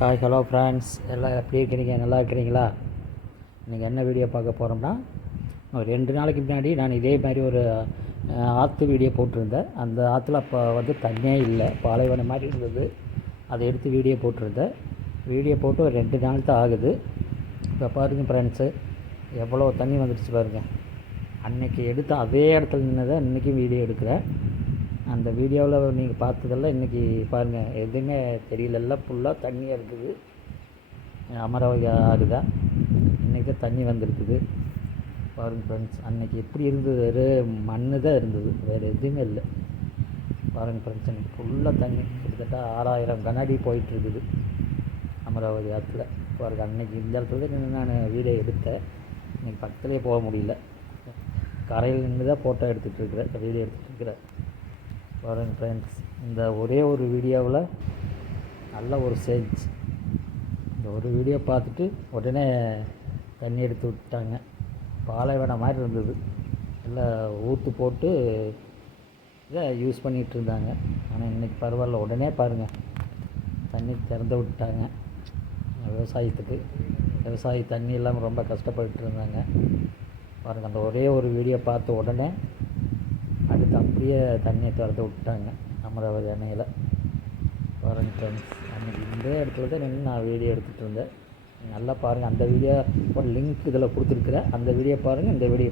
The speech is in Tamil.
ஹாய் ஹலோ ஃப்ரெண்ட்ஸ் எல்லாம் எப்படி இருக்கிறீங்க நல்லா இருக்கிறீங்களா? இன்றைக்கி என்ன வீடியோ பார்க்க போகிறோம்னா ஒரு ரெண்டு நாளைக்கு முன்னாடி நான் இதே மாதிரி ஒரு ஆற்று வீடியோ போட்டிருந்தேன். அந்த ஆற்றுல அப்போ வந்து தண்ணியே இல்லை. பாலைவனம் மாதிரி இருந்தது. அதை எடுத்து வீடியோ போட்டிருந்தேன். வீடியோ போட்டு ஒரு ரெண்டு நாள் தான் ஆகுது. இப்போ பாருங்க ஃப்ரெண்ட்ஸு எவ்வளோ தண்ணி வந்துடுச்சு பாருங்கள் அன்னைக்கு எடுத்த அதே இடத்துல நின்று தான் இன்றைக்கும் வீடியோ எடுக்கிறேன். அந்த வீடியோவில் நீங்கள் பார்த்ததெல்லாம் இன்றைக்கி பாருங்கள் எதுவுமே தெரியலல்லாம் ஃபுல்லாக தண்ணியாக இருக்குது. அமராவதி ஆறு தான். இன்றைக்கி தான் தண்ணி வந்திருக்குது. பாருங்க ஃப்ரெண்ட்ஸ் அன்னைக்கு எப்படி இருந்தது? வேறு மண் தான் இருந்தது. வேறு எதுவுமே இல்லை. பாருங்கள் ஃப்ரெண்ட்ஸ் எனக்கு ஃபுல்லாக தண்ணி. கிட்டத்தட்ட ஆறாயிரம் கண்ணாடி போயிட்டுருக்குது. அமராவதி ஆற்றுல பாருங்க அன்னைக்கு இந்த இடத்துல நின்று நான் வீடியோ எடுத்தேன். இன்றைக்கி பக்கத்துலேயே போக முடியல. கரையில் நின்று தான் ஃபோட்டோ எடுத்துகிட்டு இருக்கிறேன். வீடியோ எடுத்துகிட்டு இருக்கிறேன். பாருங்க ஃப்ரெண்ட்ஸ் இந்த ஒரே ஒரு வீடியோவில் நல்ல ஒரு சேஞ்ச் இந்த ஒரு வீடியோ பார்த்துட்டு உடனே தண்ணி எடுத்து விட்டாங்க பாலைவனம் மாதிரி இருந்தது. எல்லாம் ஊற்று போட்டு இதை யூஸ் பண்ணிகிட்டு இருந்தாங்க. ஆனால் இன்றைக்கி பரவாயில்ல. உடனே பாருங்கள் தண்ணி திறந்து விட்டாங்க விவசாயத்துக்கு. விவசாயி தண்ணி இல்லாமல் ரொம்ப கஷ்டப்பட்டு இருந்தாங்க. பாருங்கள் அந்த ஒரே ஒரு வீடியோ பார்த்த உடனே அப்படியே தண்ணியை திறந்து விட்டாங்க அமராவதி அணையில். பாருங்க ஃப்ரெண்ட்ஸ் அன்றைக்கி இந்த இடத்துல தான் நின்று நான் வீடியோ எடுத்துகிட்டு இருந்தேன். நல்லா பாருங்கள் அந்த வீடியோ ஒரு லிங்க் இதில் கொடுத்துருக்குறேன். அந்த வீடியோ பாருங்கள் இந்த வீடியோ